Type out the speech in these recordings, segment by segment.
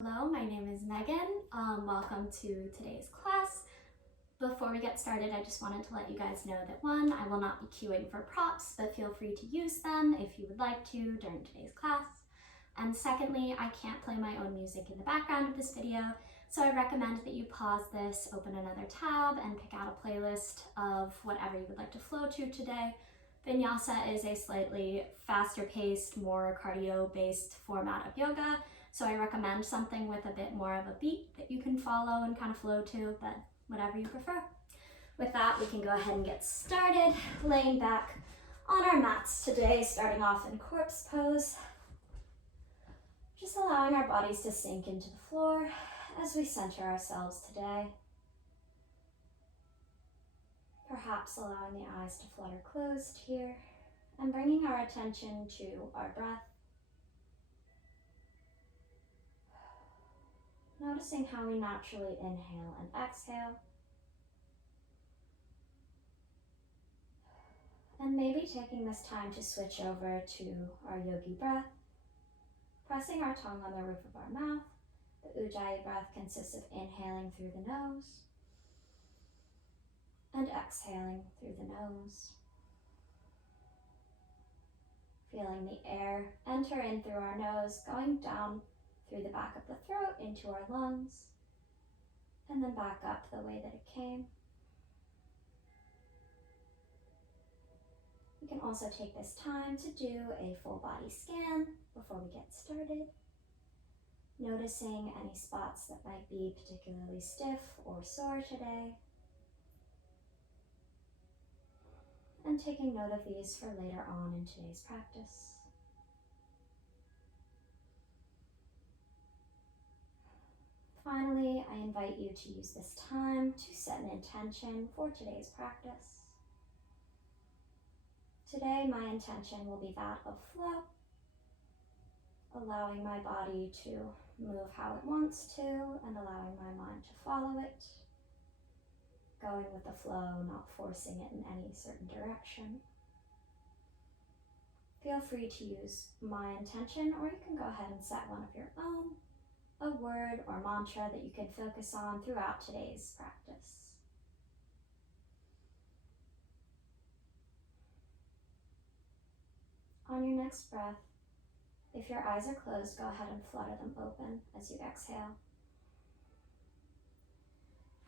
Hello, my name is Megan. Welcome to today's class. Before we get started, I just wanted to let you guys know that one, I will not be cueing for props, but feel free to use them if you would like to during today's class. And secondly, I can't play my own music in the background of this video, so I recommend that you pause this, open another tab, and pick out a playlist of whatever you would like to flow to today. Vinyasa is a slightly faster paced, more cardio-based format of yoga, so I recommend something with a bit more of a beat that you can follow and kind of flow to, but whatever you prefer. With that, we can go ahead and get started, laying back on our mats today, starting off in corpse pose. Just allowing our bodies to sink into the floor as we center ourselves today. Perhaps allowing the eyes to flutter closed here and bringing our attention to our breath. Noticing how we naturally inhale and exhale. And maybe taking this time to switch over to our yogi breath, pressing our tongue on the roof of our mouth. The Ujjayi Breath consists of inhaling through the nose and exhaling through the nose. Feeling the air enter in through our nose, going down through the back of the throat into our lungs, and then back up the way that it came. We can also take this time to do a full body scan before we get started, noticing any spots that might be particularly stiff or sore today, and taking note of these for later on in today's practice. Finally, I invite you to use this time to set an intention for today's practice. Today, my intention will be that of flow, allowing my body to move how it wants to and allowing my mind to follow it, going with the flow, not forcing it in any certain direction. Feel free to use my intention, or you can go ahead and set one of your own, a word or mantra that you can focus on throughout today's practice. On your next breath, if your eyes are closed, go ahead and flutter them open as you exhale.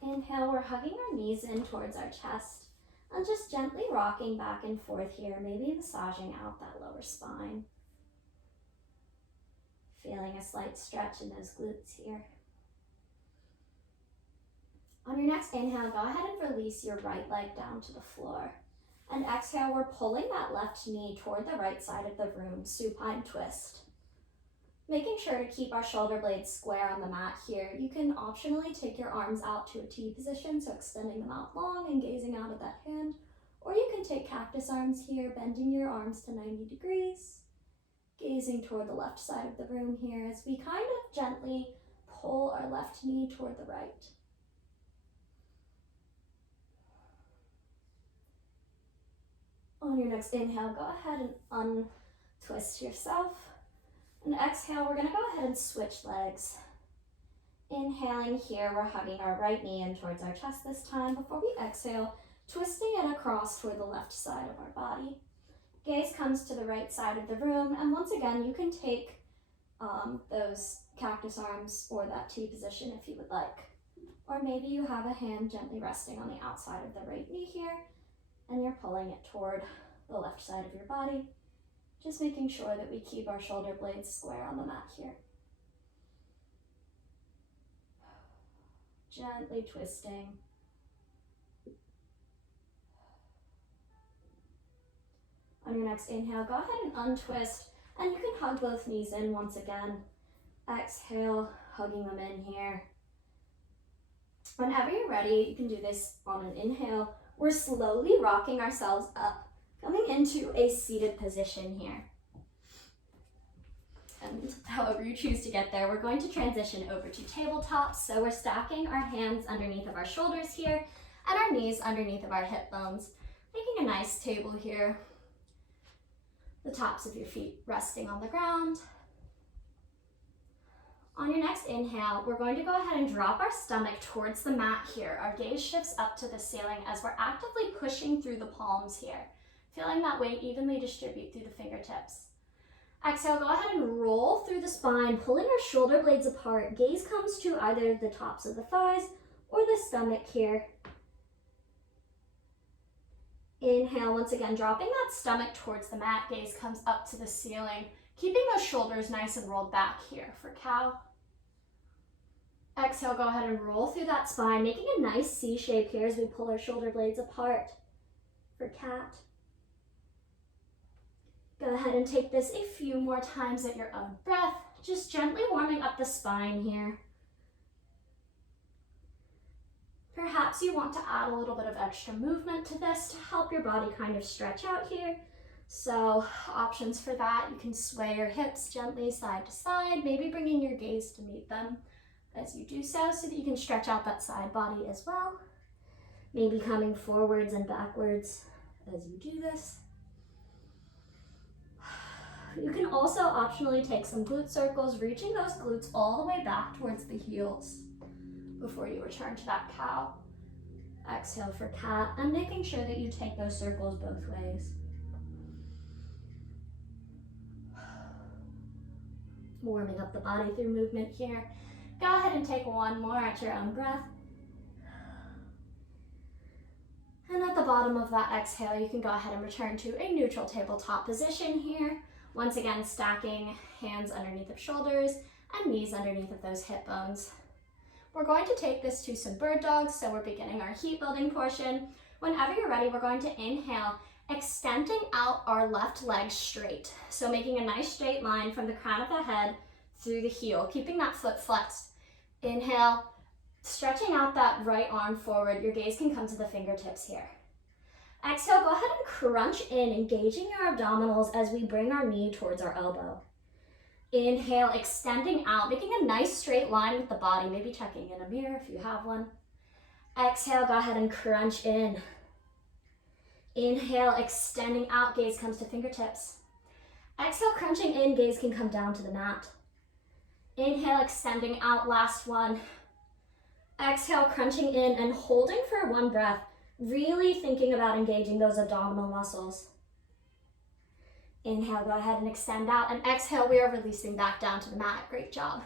Inhale, we're hugging our knees in towards our chest and just gently rocking back and forth here, maybe massaging out that lower spine. Feeling a slight stretch in those glutes here. On your next inhale, go ahead and release your right leg down to the floor. And exhale, we're pulling that left knee toward the right side of the room, supine twist. Making sure to keep our shoulder blades square on the mat here. You can optionally take your arms out to a T position, so extending them out long and gazing out at that hand. Or you can take cactus arms here, bending your arms to 90 degrees. Gazing toward the left side of the room here as we kind of gently pull our left knee toward the right. On your next inhale, go ahead and untwist yourself. And exhale, we're going to go ahead and switch legs. Inhaling here, we're hugging our right knee in towards our chest this time. Before we exhale, twisting it across toward the left side of our body. Gaze comes to the right side of the room, and once again, you can take those cactus arms or that T position if you would like. Or maybe you have a hand gently resting on the outside of the right knee here, and you're pulling it toward the left side of your body, just making sure that we keep our shoulder blades square on the mat here. Gently twisting. On your next inhale, go ahead and untwist, and you can hug both knees in once again. Exhale, hugging them in here. Whenever you're ready, you can do this on an inhale. We're slowly rocking ourselves up, coming into a seated position here. And however you choose to get there, we're going to transition over to tabletops. So we're stacking our hands underneath of our shoulders here and our knees underneath of our hip bones, making a nice table here. The tops of your feet resting on the ground. On your next inhale, we're going to go ahead and drop our stomach towards the mat here. Our gaze shifts up to the ceiling as we're actively pushing through the palms here, feeling that weight evenly distribute through the fingertips. Exhale, go ahead and roll through the spine, pulling our shoulder blades apart. Gaze comes to either the tops of the thighs or the stomach here. Inhale, once again, dropping that stomach towards the mat. Gaze comes up to the ceiling, keeping those shoulders nice and rolled back here for cow. Exhale, go ahead and roll through that spine, making a nice C shape here as we pull our shoulder blades apart for cat. Go ahead and take this a few more times at your own breath, just gently warming up the spine here. Perhaps you want to add a little bit of extra movement to this to help your body kind of stretch out here. So options for that, you can sway your hips gently side to side, maybe bringing your gaze to meet them as you do so that you can stretch out that side body as well. Maybe coming forwards and backwards as you do this. You can also optionally take some glute circles, reaching those glutes all the way back towards the heels before you return to that cow. Exhale for cat, and making sure that you take those circles both ways. Warming up the body through movement here. Go ahead and take one more at your own breath. And at the bottom of that exhale, you can go ahead and return to a neutral tabletop position here. Once again, stacking hands underneath of shoulders and knees underneath of those hip bones. We're going to take this to some bird dogs, so we're beginning our heat building portion. Whenever you're ready, we're going to inhale, extending out our left leg straight. So making a nice straight line from the crown of the head through the heel, keeping that foot flexed. Inhale, stretching out that right arm forward. Your gaze can come to the fingertips here. Exhale, go ahead and crunch in, engaging your abdominals as we bring our knee towards our elbow. Inhale, extending out, making a nice straight line with the body, maybe checking in a mirror if you have one. Exhale, go ahead and crunch in. Inhale, extending out, gaze comes to fingertips. Exhale, crunching in, gaze can come down to the mat. Inhale, extending out, last one. Exhale, crunching in and holding for one breath. Really thinking about engaging those abdominal muscles. Inhale, go ahead and extend out, and exhale, we are releasing back down to the mat. Great job.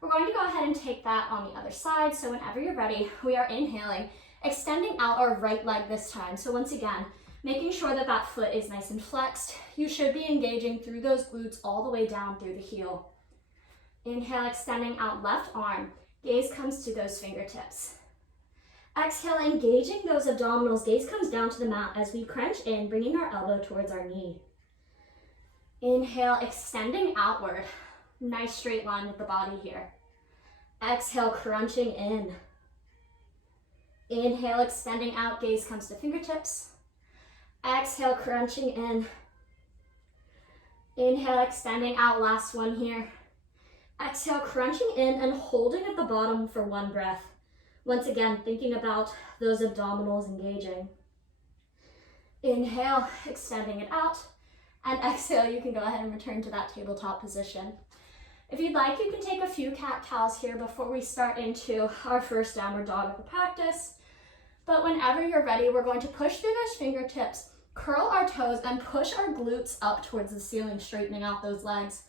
We're going to go ahead and take that on the other side. So whenever you're ready, we are inhaling, extending out our right leg this time. So once again, making sure that that foot is nice and flexed. You should be engaging through those glutes all the way down through the heel. Inhale, extending out left arm. Gaze comes to those fingertips. Exhale, engaging those abdominals. Gaze comes down to the mat as we crunch in, bringing our elbow towards our knee. Inhale, extending outward. Nice straight line with the body here. Exhale, crunching in. Inhale, extending out. Gaze comes to fingertips. Exhale, crunching in. Inhale, extending out. Last one here. Exhale, crunching in and holding at the bottom for one breath. Once again, thinking about those abdominals engaging. Inhale, extending it out. And exhale, you can go ahead and return to that tabletop position. If you'd like, you can take a few cat-cows here before we start into our first downward dog of the practice. But whenever you're ready, we're going to push through those fingertips, curl our toes, and push our glutes up towards the ceiling, straightening out those legs.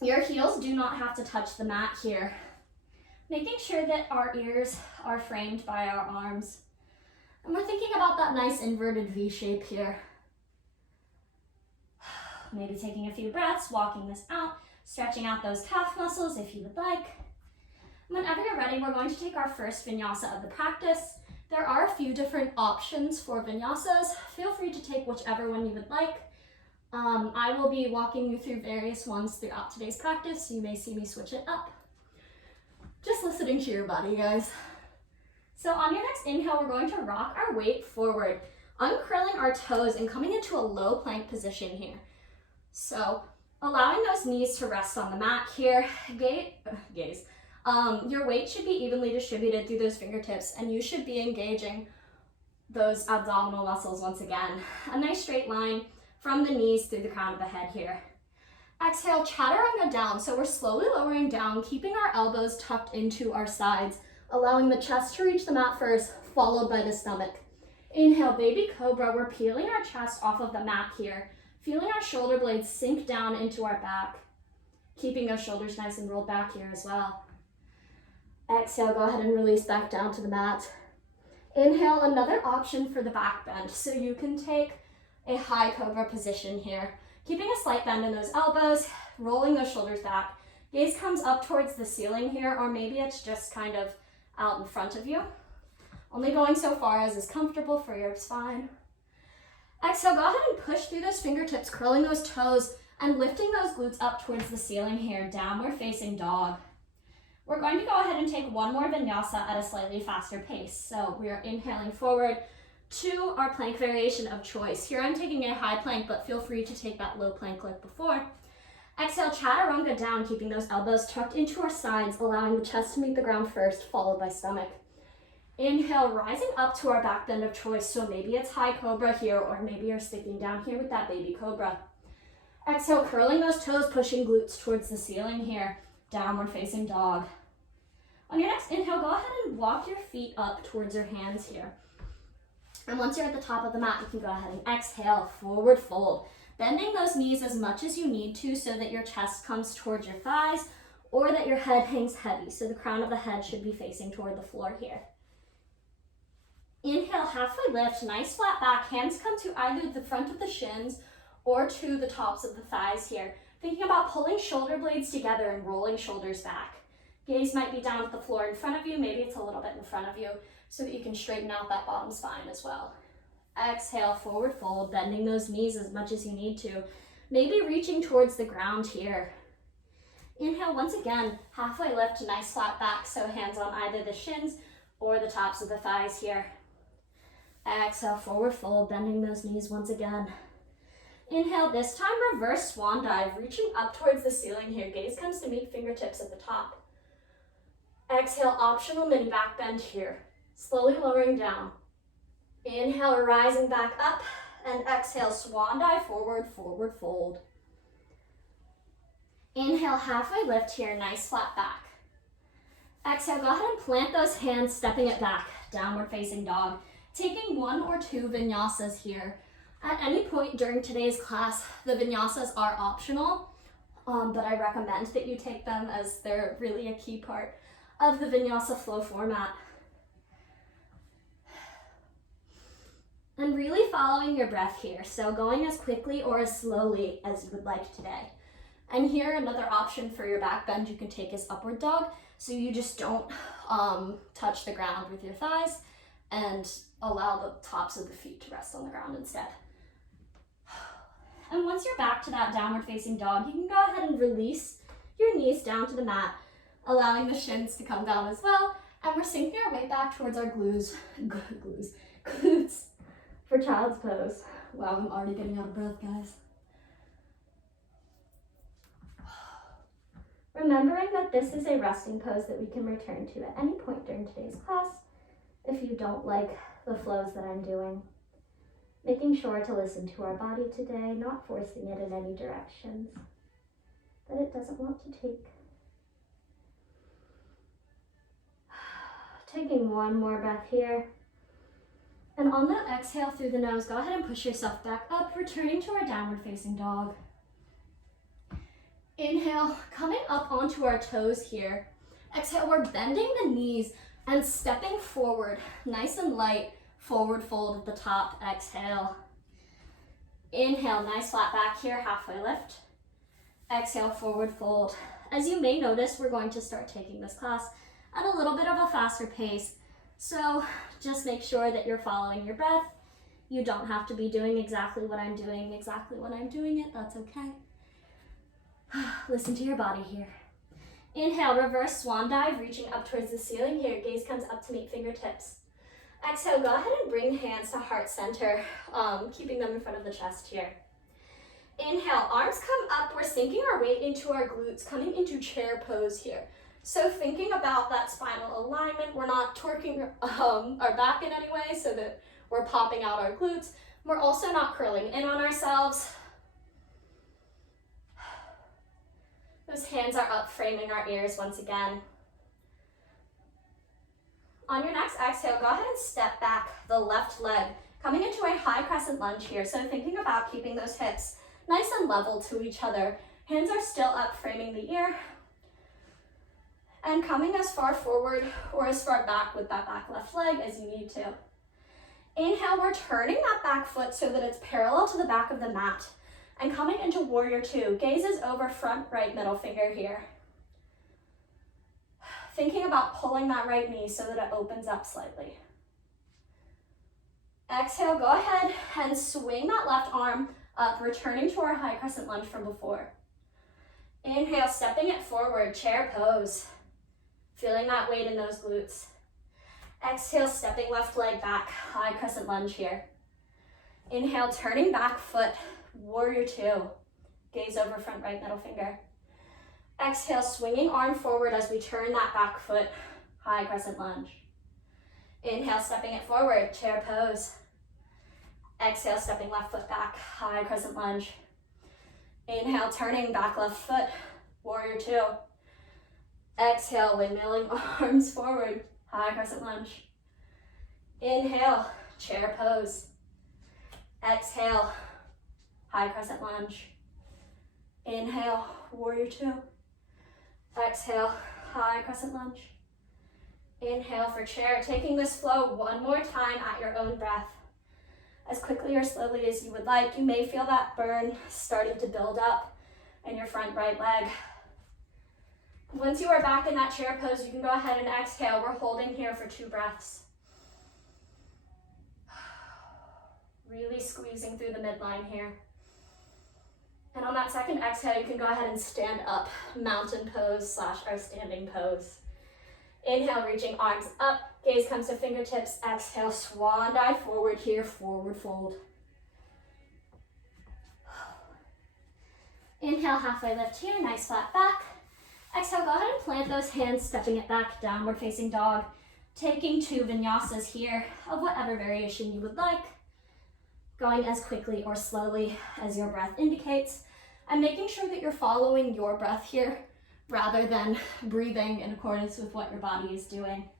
Your heels do not have to touch the mat here. Making sure that our ears are framed by our arms. And we're thinking about that nice inverted V shape here. Maybe taking a few breaths, walking this out, stretching out those calf muscles if you would like. Whenever you're ready, we're going to take our first vinyasa of the practice. There are a few different options for vinyasas. Feel free to take whichever one you would like. I will be walking you through various ones throughout today's practice, so you may see me switch it up. Just listening to your body, guys. So on your next inhale, we're going to rock our weight forward, uncurling our toes and coming into a low plank position here. So allowing those knees to rest on the mat here. Gaze. Your weight should be evenly distributed through those fingertips, and you should be engaging those abdominal muscles once again. A nice straight line from the knees through the crown of the head here. Exhale, chaturanga down. So we're slowly lowering down, keeping our elbows tucked into our sides, allowing the chest to reach the mat first, followed by the stomach. Inhale, baby cobra. We're peeling our chest off of the mat here, feeling our shoulder blades sink down into our back, keeping those shoulders nice and rolled back here as well. Exhale, go ahead and release back down to the mat. Inhale, another option for the back bend. So you can take a high cobra position here, keeping a slight bend in those elbows, rolling those shoulders back. Gaze comes up towards the ceiling here, or maybe it's just kind of out in front of you. Only going so far as is comfortable for your spine. Exhale, go ahead and push through those fingertips, curling those toes and lifting those glutes up towards the ceiling here, downward facing dog. We're going to go ahead and take one more vinyasa at a slightly faster pace. So we are inhaling forward to our plank variation of choice. Here I'm taking a high plank, but feel free to take that low plank like before. Exhale, chaturanga down, keeping those elbows tucked into our sides, allowing the chest to meet the ground first, followed by stomach. Inhale, rising up to our back bend of choice. So maybe it's high cobra here, or maybe you're sticking down here with that baby cobra. Exhale, curling those toes, pushing glutes towards the ceiling here, downward facing dog. On your next inhale, go ahead and walk your feet up towards your hands here. And once you're at the top of the mat, you can go ahead and exhale, forward fold. Bending those knees as much as you need to so that your chest comes towards your thighs or that your head hangs heavy. So the crown of the head should be facing toward the floor here. Inhale, halfway lift, nice flat back. Hands come to either the front of the shins or to the tops of the thighs here. Thinking about pulling shoulder blades together and rolling shoulders back. Gaze might be down at the floor in front of you. Maybe it's a little bit in front of you so that you can straighten out that bottom spine as well. Exhale, forward fold, bending those knees as much as you need to. Maybe reaching towards the ground here. Inhale, once again, halfway lift, nice flat back. So hands on either the shins or the tops of the thighs here. Exhale, forward fold, bending those knees once again. Inhale, this time reverse swan dive, reaching up towards the ceiling here. Gaze comes to meet fingertips at the top. Exhale, optional mini back bend here. Slowly lowering down. Inhale, rising back up, and exhale, swan dive forward, forward fold. Inhale, halfway lift here, nice flat back. Exhale, go ahead and plant those hands, stepping it back, downward facing dog. Taking one or two vinyasas here. At any point during today's class, the vinyasas are optional, but I recommend that you take them as they're really a key part of the vinyasa flow format. And really following your breath here. So going as quickly or as slowly as you would like today. And here, another option for your back bend you can take is upward dog. So you just don't touch the ground with your thighs and allow the tops of the feet to rest on the ground instead. And once you're back to that downward facing dog, you can go ahead and release your knees down to the mat, allowing the shins to come down as well. And we're sinking our way back towards our glutes for child's pose. Wow, I'm already getting out of breath, guys. Remembering that this is a resting pose that we can return to at any point during today's class if you don't like the flows that I'm doing. Making sure to listen to our body today, not forcing it in any directions that it doesn't want to take. Taking one more breath here. And on that exhale through the nose, go ahead and push yourself back up, returning to our downward facing dog. Inhale, coming up onto our toes here. Exhale, we're bending the knees and stepping forward, nice and light, forward fold at the top. Exhale. Inhale, nice flat back here, halfway lift. Exhale, forward fold. As you may notice, we're going to start taking this class at a little bit of a faster pace. So just make sure that you're following your breath. You don't have to be doing exactly what I'm doing it. That's okay. Listen to your body here. Inhale, reverse swan dive, reaching up towards the ceiling here. Gaze comes up to meet fingertips. Exhale, go ahead and bring hands to heart center, keeping them in front of the chest here. Inhale, arms come up. We're sinking our weight into our glutes, coming into chair pose here. So thinking about that spinal alignment, we're not torquing our back in any way so that we're popping out our glutes. We're also not curling in on ourselves. Those hands are up, framing our ears once again. On your next exhale, go ahead and step back the left leg, coming into a high crescent lunge here. So thinking about keeping those hips nice and level to each other. Hands are still up, framing the ear. And coming as far forward or as far back with that back left leg as you need to. Inhale, we're turning that back foot so that it's parallel to the back of the mat. And coming into warrior two, gazes over front right middle finger here. Thinking about pulling that right knee so that it opens up slightly. Exhale, go ahead and swing that left arm up, returning to our high crescent lunge from before. Inhale, stepping it forward, chair pose. Feeling that weight in those glutes. Exhale, stepping left leg back, high crescent lunge here. Inhale, turning back foot, warrior two. Gaze over front right middle finger. Exhale, swinging arm forward as we turn that back foot, high crescent lunge. Inhale, stepping it forward, chair pose. Exhale, stepping left foot back, high crescent lunge. Inhale, turning back left foot, warrior two. Exhale, windmilling arms forward, high crescent lunge. Inhale, chair pose. Exhale, high crescent lunge. Inhale, warrior two. Exhale, high crescent lunge. Inhale for chair, taking this flow one more time at your own breath. As quickly or slowly as you would like. You may feel that burn starting to build up in your front right leg. Once you are back in that chair pose, you can go ahead and exhale. We're holding here for 2 breaths. Really squeezing through the midline here. And on that second exhale, you can go ahead and stand up, mountain pose / our standing pose. Inhale, reaching arms up, gaze comes to fingertips. Exhale, swan dive forward here, forward fold. Inhale, halfway lift here, nice flat back. Exhale, go ahead and plant those hands, stepping it back, downward facing dog. Taking 2 vinyasas here of whatever variation you would like. Going as quickly or slowly as your breath indicates. And making sure that you're following your breath here rather than breathing in accordance with what your body is doing.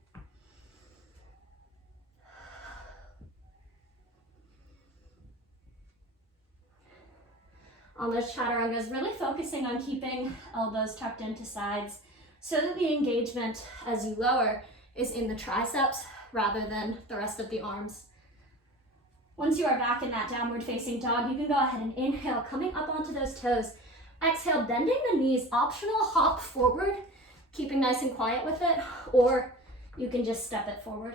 On those chaturangas, really focusing on keeping elbows tucked into sides so that the engagement as you lower is in the triceps rather than the rest of the arms. Once you are back in that downward facing dog, you can go ahead and inhale, coming up onto those toes. Exhale, bending the knees, optional hop forward, keeping nice and quiet with it, or you can just step it forward,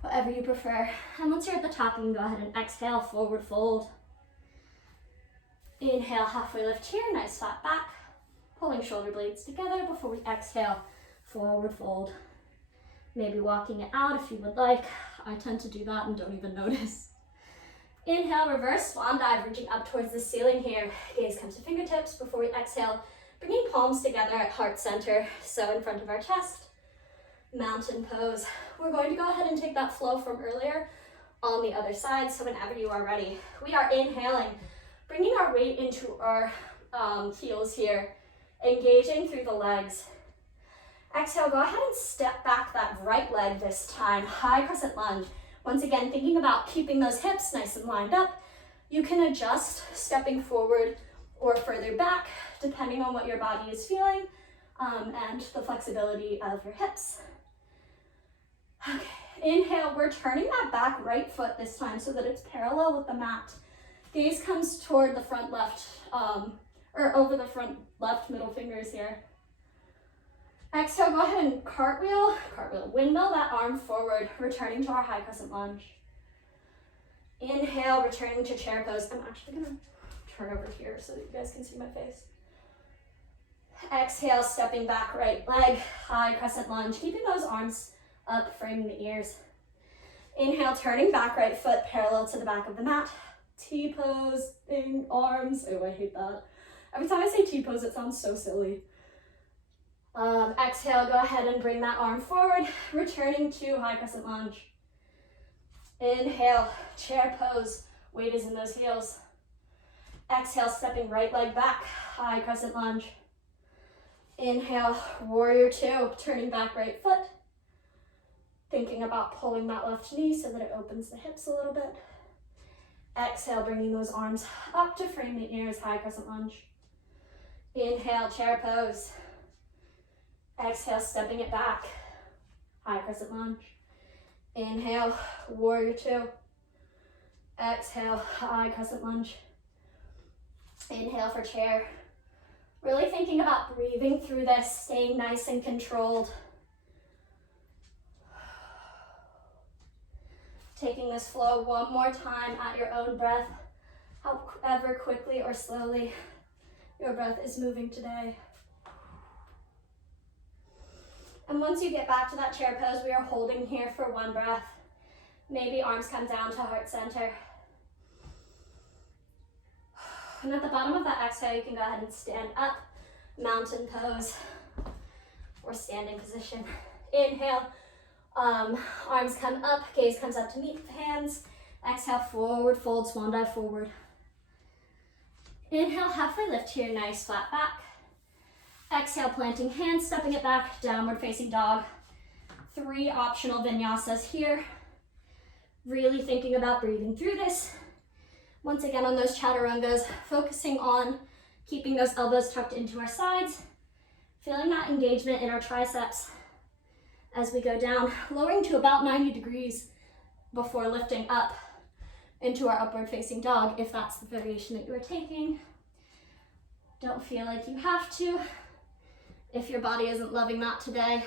whatever you prefer. And once you're at the top, you can go ahead and exhale, forward fold. Inhale, halfway lift here, nice flat back, pulling shoulder blades together before we exhale, forward fold. Maybe walking it out if you would like. I tend to do that and don't even notice. Inhale, reverse swan dive, reaching up towards the ceiling here. Gaze comes to fingertips before we exhale, bringing palms together at heart center, so in front of our chest. Mountain pose. We're going to go ahead and take that flow from earlier on the other side, so whenever you are ready. We are inhaling, bringing our weight into our heels here, engaging through the legs. Exhale, go ahead and step back that right leg this time, high crescent lunge. Once again, thinking about keeping those hips nice and lined up. You can adjust stepping forward or further back, depending on what your body is feeling and the flexibility of your hips. Okay, inhale, we're turning that back right foot this time so that it's parallel with the mat. Gaze comes toward the front left, or over the front left middle fingers here. Exhale, go ahead and cartwheel, windmill that arm forward, returning to our high crescent lunge. Inhale, returning to chair pose. I'm actually gonna turn over here so that you guys can see my face. Exhale, stepping back right leg, high crescent lunge, keeping those arms up, framing the ears. Inhale, turning back right foot parallel to the back of the mat. T-pose, arms. Oh, I hate that. Every time I say T-pose, it sounds so silly. Exhale, go ahead and bring that arm forward, returning to high crescent lunge. Inhale, chair pose, weight is in those heels. Exhale, stepping right leg back, high crescent lunge. Inhale, warrior two, turning back right foot. Thinking about pulling that left knee so that it opens the hips a little bit. Exhale, bringing those arms up to frame the ears, high crescent lunge. Inhale, chair pose. Exhale, stepping it back, high crescent lunge. Inhale, warrior two. Exhale, high crescent lunge. Inhale for chair. Really thinking about breathing through this, staying nice and controlled. Taking this flow one more time at your own breath, however quickly or slowly your breath is moving today. And once you get back to that chair pose, we are holding here for one breath. Maybe arms come down to heart center. And at the bottom of that exhale, you can go ahead and stand up, mountain pose, or standing position. Inhale, arms come up, gaze comes up to meet the hands. Exhale, forward fold, swan dive forward. Inhale, halfway lift here, nice flat back. Exhale, planting hands, stepping it back, downward facing dog. 3 optional vinyasas here. Really thinking about breathing through this. Once again on those chaturangas, focusing on keeping those elbows tucked into our sides, feeling that engagement in our triceps as we go down, lowering to about 90 degrees before lifting up into our upward facing dog, if that's the variation that you are taking. Don't feel like you have to if your body isn't loving that today.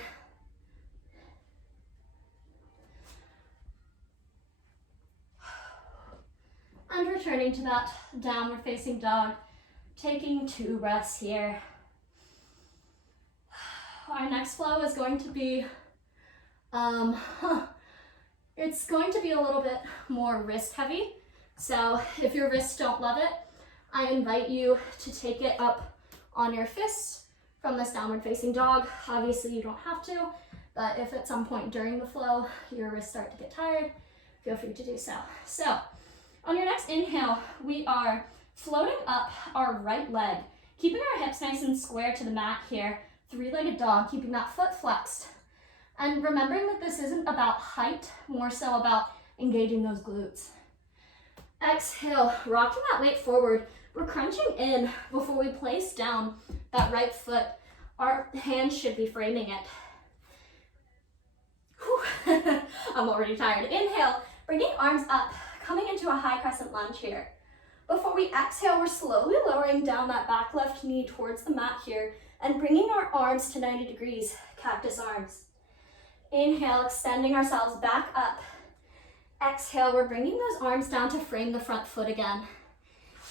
And returning to that downward facing dog, taking 2 breaths here. Our next flow is going to be, it's going to be a little bit more wrist heavy. So if your wrists don't love it, I invite you to take it up on your fists from this downward facing dog. Obviously you don't have to, but if at some point during the flow your wrists start to get tired, feel free to do so. So on your next inhale, we are floating up our right leg, keeping our hips nice and square to the mat here, 3-legged dog, keeping that foot flexed. And remembering that this isn't about height, more so about engaging those glutes. Exhale, rocking that weight forward. We're crunching in before we place down that right foot. Our hands should be framing it. Whew. I'm already tired. Inhale, bringing arms up, coming into a high crescent lunge here. Before we exhale, we're slowly lowering down that back left knee towards the mat here and bringing our arms to 90 degrees, cactus arms. Inhale, extending ourselves back up. Exhale, we're bringing those arms down to frame the front foot again.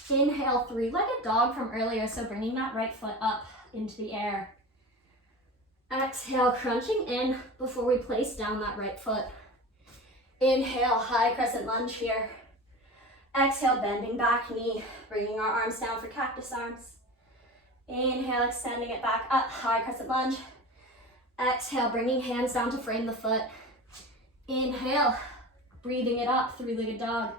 Inhale, 3-legged dog from earlier, so bringing that right foot up into the air. Exhale, crunching in before we place down that right foot. Inhale, high crescent lunge here. Exhale, bending back knee, bringing our arms down for cactus arms. Inhale, extending it back up, high crescent lunge. Exhale, bringing hands down to frame the foot. Inhale, breathing it up, 3-legged dog.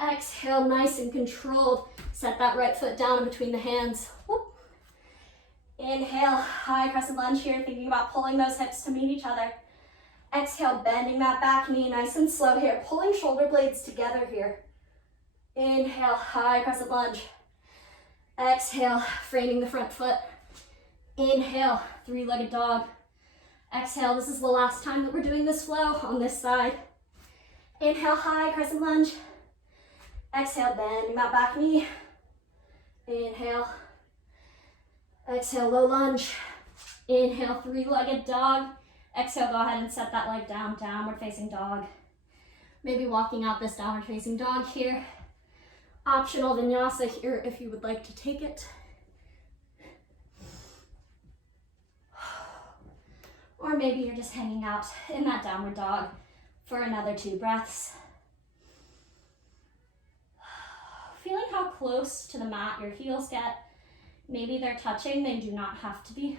Exhale, nice and controlled. Set that right foot down in between the hands. Whoop. Inhale, high crescent lunge here, thinking about pulling those hips to meet each other. Exhale, bending that back knee, nice and slow here, pulling shoulder blades together here. Inhale, high crescent lunge. Exhale, framing the front foot. Inhale, 3-legged dog. Exhale, this is the last time that we're doing this flow on this side. Inhale, high crescent lunge. Exhale, bending that back knee. Inhale. Exhale, low lunge. Inhale, 3-legged dog. Exhale, go ahead and set that leg down, downward facing dog. Maybe walking out this downward facing dog here. Optional vinyasa here if you would like to take it. Or maybe you're just hanging out in that downward dog for another 2 breaths. Feeling how close to the mat your heels get. Maybe they're touching, they do not have to be.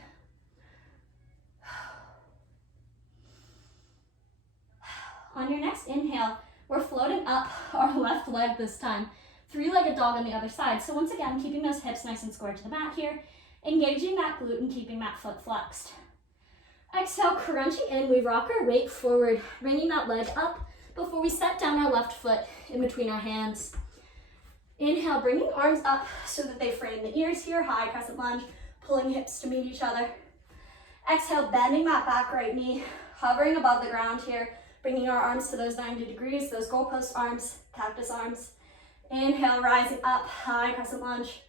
On your next inhale, we're floating up our left leg this time, Three-legged dog on the other side. So once again, keeping those hips nice and square to the mat here, engaging that glute and keeping that foot flexed. Exhale, crunching in, we rock our weight forward, bringing that leg up before we set down our left foot in between our hands. Inhale, bringing arms up so that they frame the ears here, high crescent lunge, pulling hips to meet each other. Exhale, bending that back right knee, hovering above the ground here, bringing our arms to those 90 degrees, those goalpost arms, cactus arms. Inhale, rising up, high crescent lunge.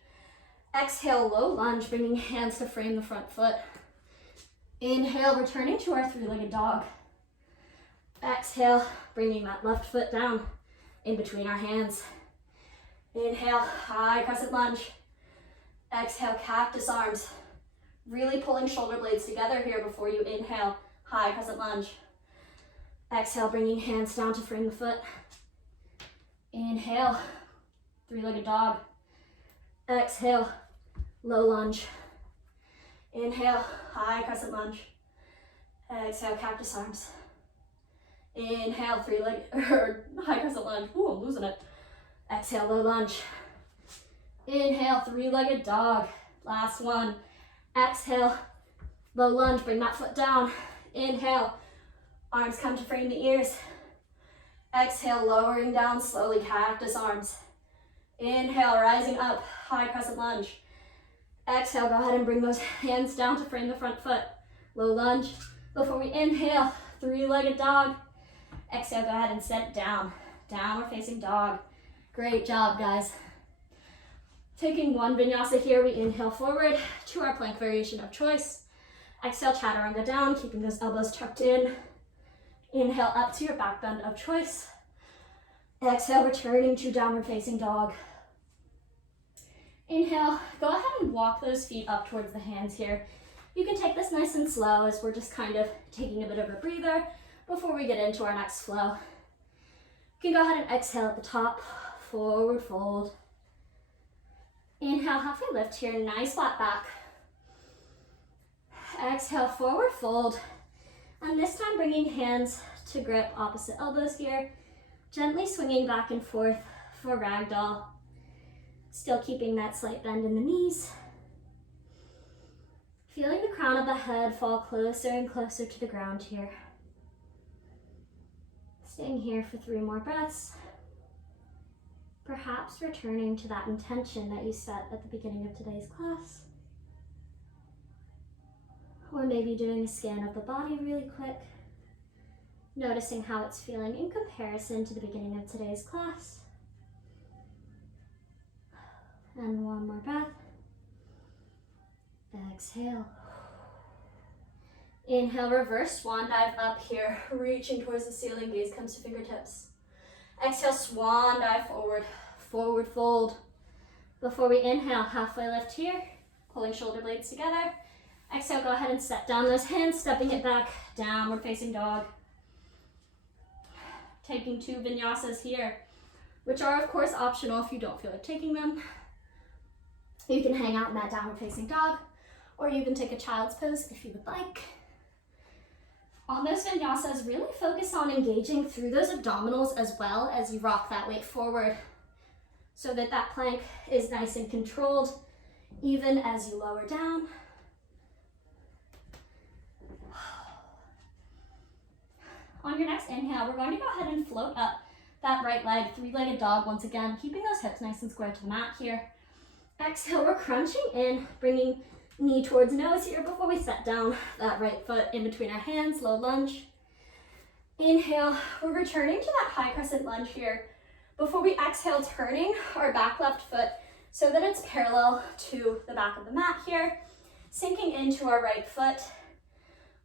Exhale, low lunge, bringing hands to frame the front foot. Inhale, returning to our three-legged dog. Exhale, bringing that left foot down in between our hands. Inhale, high crescent lunge. Exhale, cactus arms. Really pulling shoulder blades together here before you inhale, high crescent lunge. Exhale, bringing hands down to frame the foot. Inhale, three-legged dog. Exhale, low lunge. Inhale, high crescent lunge. Exhale, cactus arms. Inhale, high crescent lunge. Ooh, I'm losing it. Exhale, low lunge. Inhale, three-legged dog. Last one. Exhale, low lunge, bring that foot down. Inhale, arms come to frame the ears. Exhale, lowering down slowly, cactus arms. Inhale, rising up, high crescent lunge. Exhale, go ahead and bring those hands down to frame the front foot. Low lunge. Before we inhale, three-legged dog. Exhale, go ahead and set down. Downward facing dog. Great job, guys. Taking one vinyasa here, we inhale forward to our plank variation of choice. Exhale, chaturanga down, keeping those elbows tucked in. Inhale up to your back bend of choice. Exhale, returning to downward facing dog. Inhale, go ahead and walk those feet up towards the hands here. You can take this nice and slow as we're just kind of taking a bit of a breather before we get into our next flow. You can go ahead and exhale at the top, forward fold. Inhale, halfway lift here, nice flat back. Exhale, forward fold. And this time bringing hands to grip opposite elbows here, gently swinging back and forth for Ragdoll. Still keeping that slight bend in the knees. Feeling the crown of the head fall closer and closer to the ground here. Staying here for 3 more breaths. Perhaps returning to that intention that you set at the beginning of today's class. Or maybe doing a scan of the body really quick, noticing how it's feeling in comparison to the beginning of today's class. And 1 more breath. Exhale. Inhale, reverse swan dive up here, reaching towards the ceiling, gaze comes to fingertips. Exhale, swan dive forward, forward fold. Before we inhale, halfway lift here, pulling shoulder blades together. Exhale, go ahead and set down those hands, stepping it back, downward facing dog. Taking 2 vinyasas here, which are of course optional if you don't feel like taking them. You can hang out in that downward facing dog, or you can take a child's pose if you would like. On those vinyasas, really focus on engaging through those abdominals as well as you rock that weight forward so that that plank is nice and controlled even as you lower down. On your next inhale, we're going to go ahead and float up that right leg, 3-legged dog once again, keeping those hips nice and square to the mat here. Exhale, we're crunching in, bringing knee towards nose here before we set down that right foot in between our hands, low lunge. Inhale, we're returning to that high crescent lunge here before we exhale, turning our back left foot so that it's parallel to the back of the mat here, sinking into our right foot,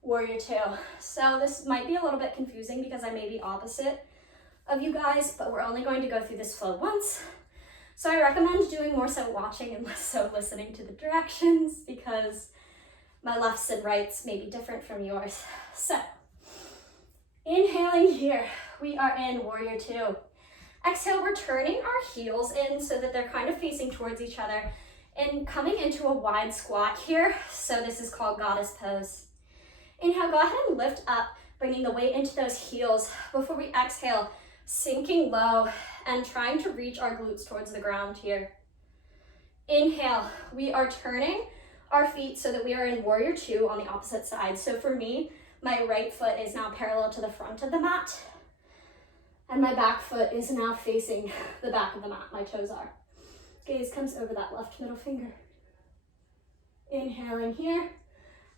warrior 2. So this might be a little bit confusing because I may be opposite of you guys, but we're only going to go through this flow once. So I recommend doing more so watching and less so listening to the directions because my lefts and rights may be different from yours. So inhaling here, we are in warrior 2. Exhale, we're turning our heels in so that they're kind of facing towards each other and coming into a wide squat here. So this is called goddess pose. Inhale, go ahead and lift up, bringing the weight into those heels before we exhale, sinking low and trying to reach our glutes towards the ground here. Inhale, we are turning our feet so that we are in warrior two on the opposite side. So for me, my right foot is now parallel to the front of the mat, and my back foot is now facing the back of the mat, my toes are. Gaze comes over that left middle finger. Inhaling here.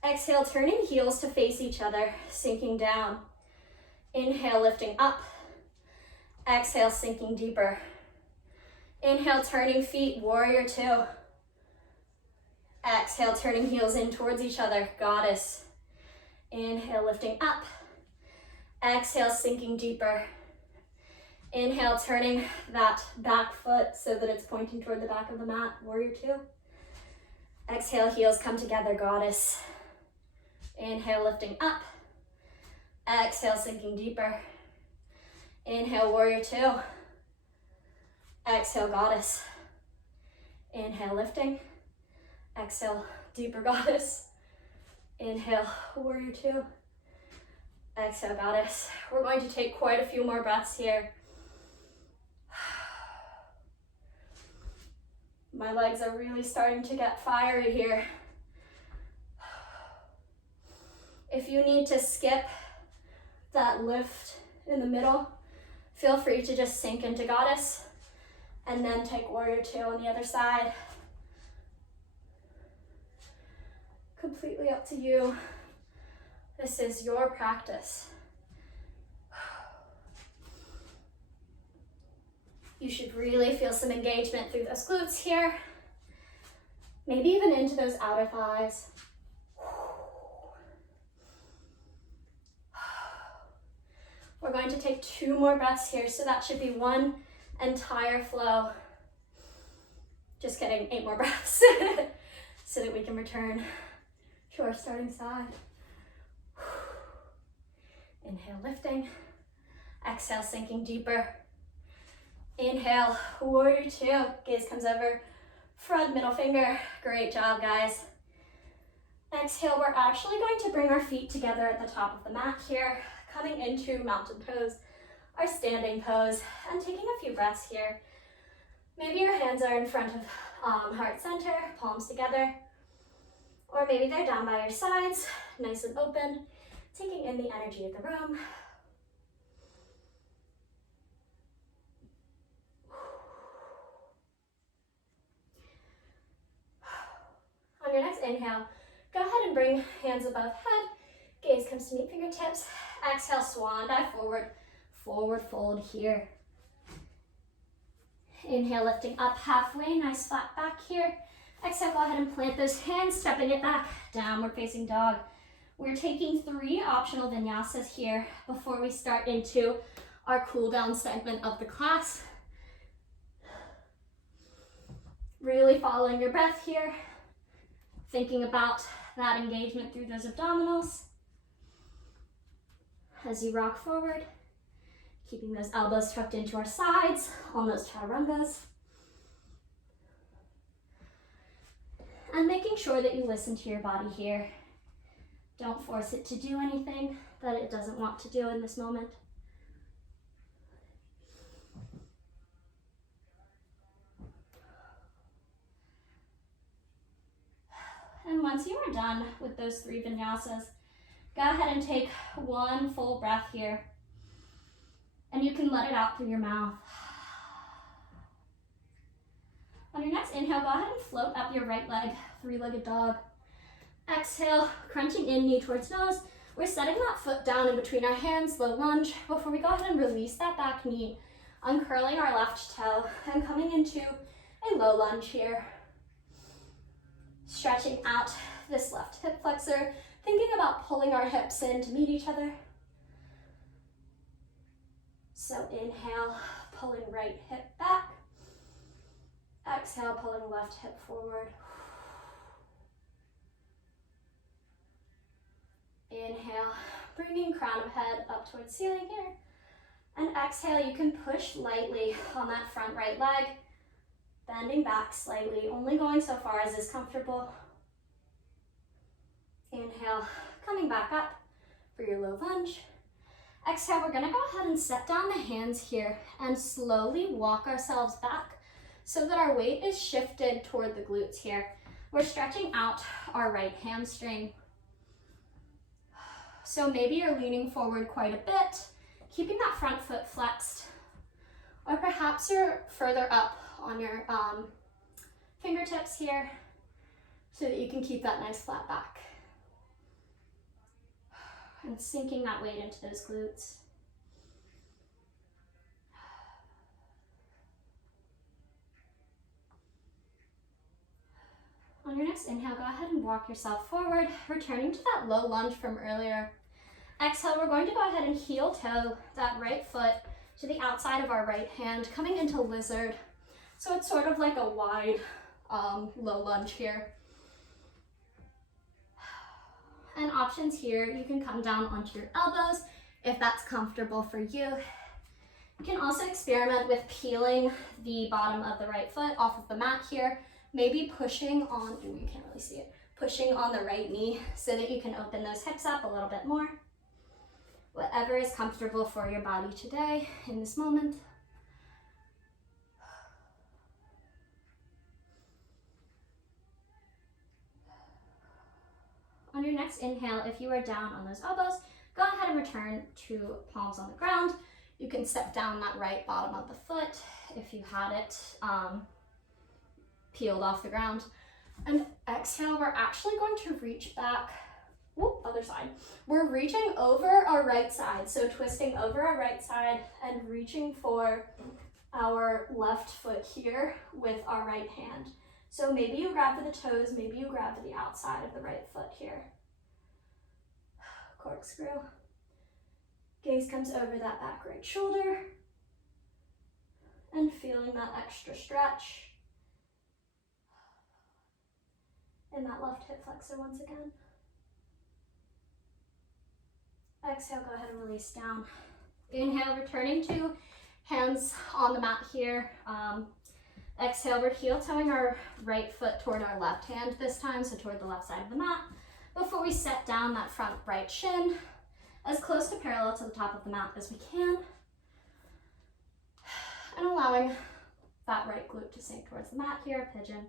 Exhale, turning heels to face each other, sinking down. Inhale, lifting up. Exhale, sinking deeper. Inhale, turning feet, warrior two. Exhale, turning heels in towards each other, goddess. Inhale, lifting up. Exhale, sinking deeper. Inhale, turning that back foot so that it's pointing toward the back of the mat, warrior two. Exhale, heels come together, goddess. Inhale, lifting up. Exhale, sinking deeper. Inhale, warrior two. Exhale, goddess. Inhale, lifting. Exhale, deeper, goddess. Inhale, warrior two. Exhale, goddess. We're going to take quite a few more breaths here. My legs are really starting to get fiery here. If you need to skip that lift in the middle, feel free to just sink into goddess and then take warrior two on the other side. Completely up to you. This is your practice. You should really feel some engagement through those glutes here. Maybe even into those outer thighs. We're going to take 2 more breaths here, so that should be one entire flow. Just kidding, 8 more breaths so that we can return to our starting side. Inhale, lifting. Exhale, sinking deeper. Inhale, warrior two. Gaze comes over, front middle finger. Great job, guys. Exhale, we're actually going to bring our feet together at the top of the mat here, coming into mountain pose, our standing pose, and taking a few breaths here. Maybe your hands are in front of heart center, palms together, or maybe they're down by your sides, nice and open, taking in the energy of the room. On your next inhale, go ahead and bring hands above head. Gaze comes to meet fingertips. Exhale, swan dive forward, forward fold here. Inhale, lifting up halfway, nice flat back here. Exhale, go ahead and plant those hands, stepping it back, downward facing dog. We're taking 3 optional vinyasas here before we start into our cool down segment of the class. Really following your breath here, thinking about that engagement through those abdominals as you rock forward, keeping those elbows tucked into our sides on those chaturangas, and making sure that you listen to your body here. Don't force it to do anything that it doesn't want to do in this moment. And once you are done with those 3 vinyasas, go ahead and take 1 full breath here. And you can let it out through your mouth. On your next inhale, go ahead and float up your right leg, 3-legged dog. Exhale, crunching in, knee towards nose. We're setting that foot down in between our hands, low lunge, before we go ahead and release that back knee, uncurling our left toe and coming into a low lunge here. Stretching out this left hip flexor, thinking about pulling our hips in to meet each other. So inhale, pulling right hip back. Exhale, pulling left hip forward. Inhale, bringing crown of head up towards ceiling here. And exhale, you can push lightly on that front right leg, bending back slightly, only going so far as is comfortable. Inhale, coming back up for your low lunge. Exhale, we're gonna go ahead and set down the hands here and slowly walk ourselves back so that our weight is shifted toward the glutes here. We're stretching out our right hamstring. So maybe you're leaning forward quite a bit, keeping that front foot flexed, or perhaps you're further up on your fingertips here so that you can keep that nice flat back. And sinking that weight into those glutes. On your next inhale, go ahead and walk yourself forward, returning to that low lunge from earlier. Exhale, we're going to go ahead and heel toe that right foot to the outside of our right hand, coming into lizard. So it's sort of like a wide low lunge here. And options here, you can come down onto your elbows if that's comfortable for you. You can also experiment with peeling the bottom of the right foot off of the mat here, maybe pushing on, you can't really see it, pushing on the right knee so that you can open those hips up a little bit more. Whatever is comfortable for your body today in this moment. On your next inhale, if you are down on those elbows, go ahead and return to palms on the ground. You can step down that right bottom of the foot if you had it peeled off the ground. And exhale, we're actually going to reach back, other side. We're reaching over our right side, so twisting over our right side and reaching for our left foot here with our right hand. So maybe you grab for the toes, maybe you grab for the outside of the right foot here. Corkscrew. Gaze comes over that back right shoulder and feeling that extra stretch. And that left hip flexor once again. Exhale, go ahead and release down. Inhale, returning to hands on the mat here. Exhale, we're heel toeing our right foot toward our left hand this time, so toward the left side of the mat. Before we set down that front right shin, as close to parallel to the top of the mat as we can. And allowing that right glute to sink towards the mat here, pigeon.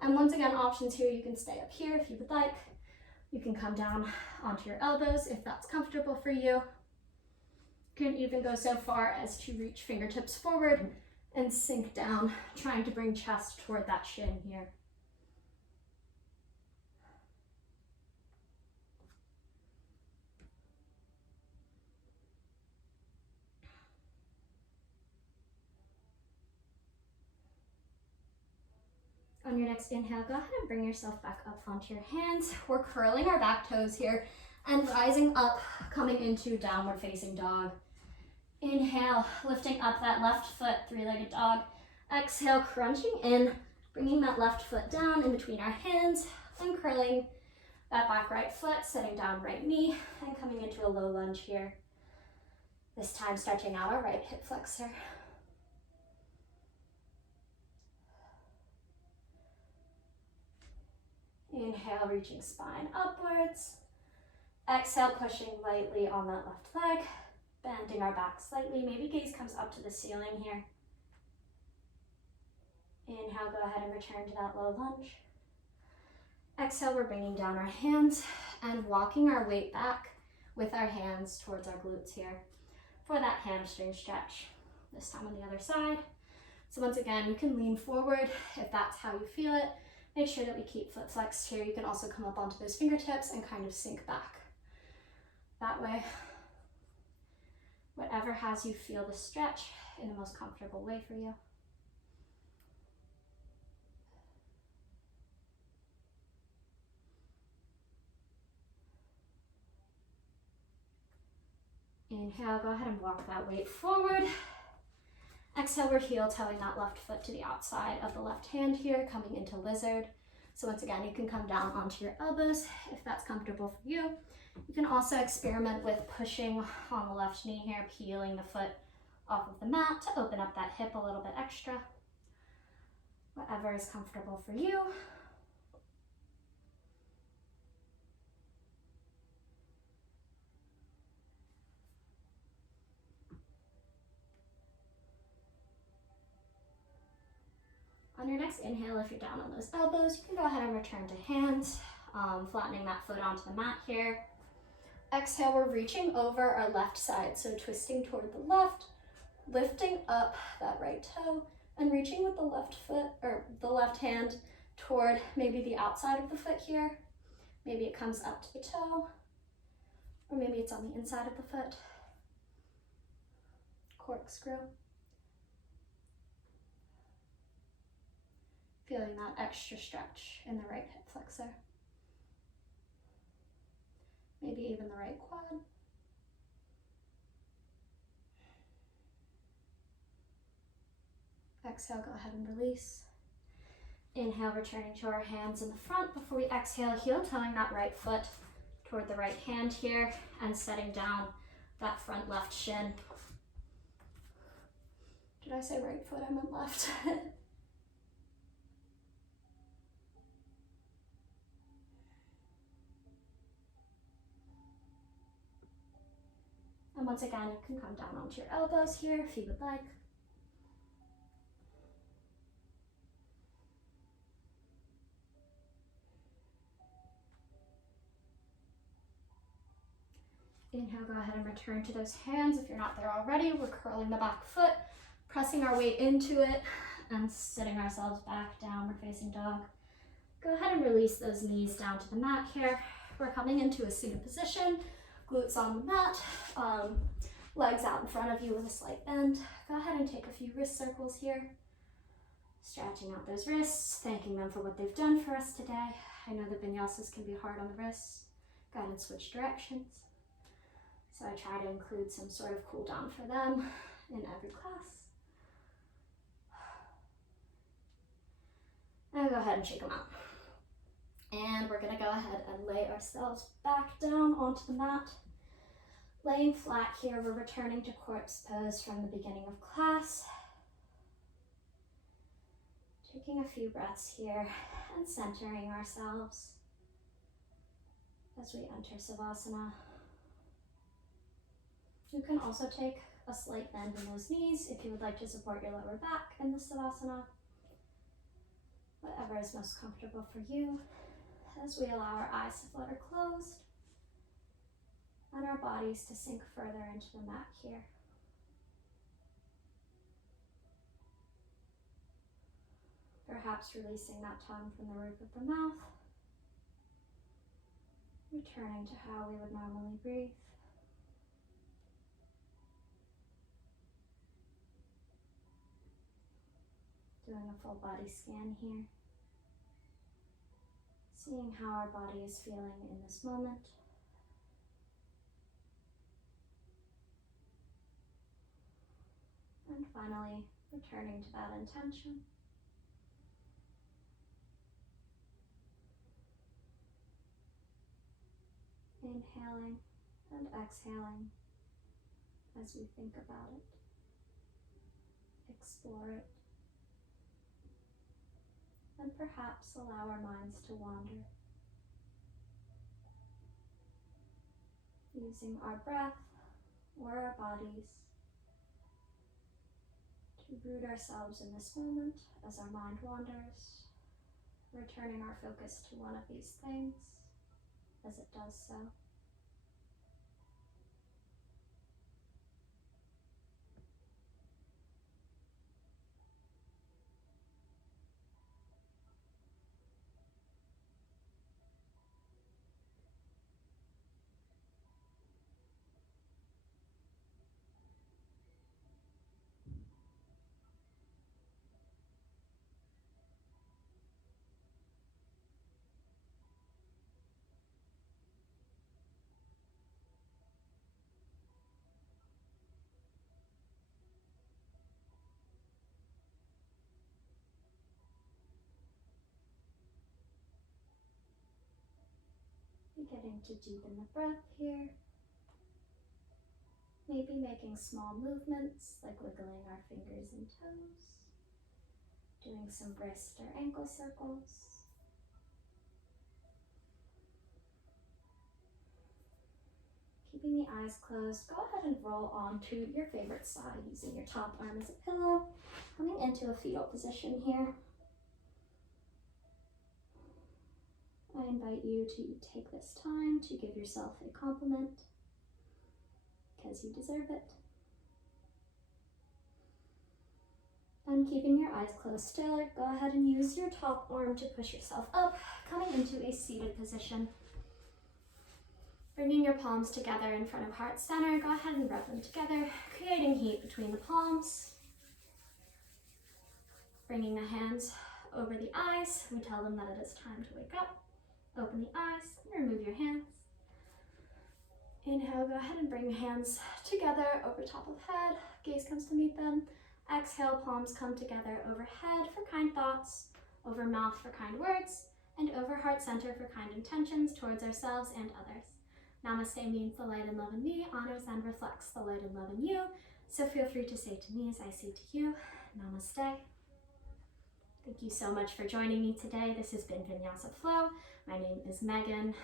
And once again, options here, you can stay up here if you would like. You can come down onto your elbows if that's comfortable for you. You can even go so far as to reach fingertips forward and sink down, trying to bring chest toward that shin here. On your next inhale, go ahead and bring yourself back up onto your hands. We're curling our back toes here and rising up, coming into downward facing dog. Inhale, lifting up that left foot, three-legged dog. Exhale, crunching in, bringing that left foot down in between our hands and curling that back right foot, setting down right knee and coming into a low lunge here. This time stretching out our right hip flexor. Inhale, reaching spine upwards. Exhale, pushing lightly on that left leg, bending our back slightly. Maybe gaze comes up to the ceiling here. Inhale, go ahead and return to that low lunge. Exhale, we're bringing down our hands and walking our weight back with our hands towards our glutes here for that hamstring stretch. This time on the other side. So once again, you can lean forward if that's how you feel it. Make sure that we keep foot flexed here. You can also come up onto those fingertips and kind of sink back. That way, whatever has you feel the stretch in the most comfortable way for you. Inhale, go ahead and walk that weight forward. Exhale, we're heel toeing that left foot to the outside of the left hand here, coming into lizard. So once again, you can come down onto your elbows if that's comfortable for you. You can also experiment with pushing on the left knee here, peeling the foot off of the mat to open up that hip a little bit extra. Whatever is comfortable for you. On your next inhale, if you're down on those elbows, you can go ahead and return to hands, flattening that foot onto the mat here. Exhale, we're reaching over our left side, so twisting toward the left, lifting up that right toe, and reaching with the left foot, or the left hand, toward maybe the outside of the foot here. Maybe it comes up to the toe, or maybe it's on the inside of the foot. Corkscrew. Feeling that extra stretch in the right hip flexor. Maybe even the right quad. Exhale, go ahead and release. Inhale, returning to our hands in the front. Before we exhale, heel toeing that right foot toward the right hand here and setting down that front left shin. Did I say right foot? I meant left. And once again, you can come down onto your elbows here if you would like. Inhale, go ahead and return to those hands. If you're not there already, we're curling the back foot, pressing our weight into it, and sitting ourselves back, downward facing dog. Go ahead and release those knees down to the mat here. We're coming into a seated position, glutes on the mat, legs out in front of you with a slight bend. Go ahead and take a few wrist circles here. Stretching out those wrists, thanking them for what they've done for us today. I know the vinyasas can be hard on the wrists. Go ahead and switch directions. So I try to include some sort of cool down for them in every class. And go ahead and shake them out. And we're gonna go ahead and lay ourselves back down onto the mat. Laying flat here, we're returning to corpse pose from the beginning of class. Taking a few breaths here and centering ourselves as we enter Savasana. You can also take a slight bend in those knees if you would like to support your lower back in the Savasana. Whatever is most comfortable for you, as we allow our eyes to flutter closed and our bodies to sink further into the mat here. Perhaps releasing that tongue from the roof of the mouth, returning to how we would normally breathe. Doing a full body scan here. Seeing how our body is feeling in this moment. And finally, returning to that intention. Inhaling and exhaling as we think about it. Explore it. And perhaps allow our minds to wander. Using our breath or our bodies to root ourselves in this moment as our mind wanders, returning our focus to one of these things as it does so. Beginning to deepen the breath here. Maybe making small movements like wiggling our fingers and toes. Doing some wrist or ankle circles. Keeping the eyes closed, go ahead and roll onto your favorite side using your top arm as a pillow. Coming into a fetal position here. I invite you to take this time to give yourself a compliment because you deserve it. And keeping your eyes closed still, go ahead and use your top arm to push yourself up, coming into a seated position. Bringing your palms together in front of heart center, go ahead and rub them together, creating heat between the palms. Bringing the hands over the eyes, we tell them that it is time to wake up. Open the eyes, and remove your hands. Inhale, go ahead and bring hands together over top of head, gaze comes to meet them. Exhale, palms come together overhead for kind thoughts, over mouth for kind words, and over heart center for kind intentions towards ourselves and others. Namaste means the light and love in me honors and reflects the light and love in you. So feel free to say to me as I say to you, Namaste. Thank you so much for joining me today. This has been Vinyasa Flow. My name is Megan,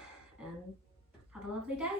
and have a lovely day.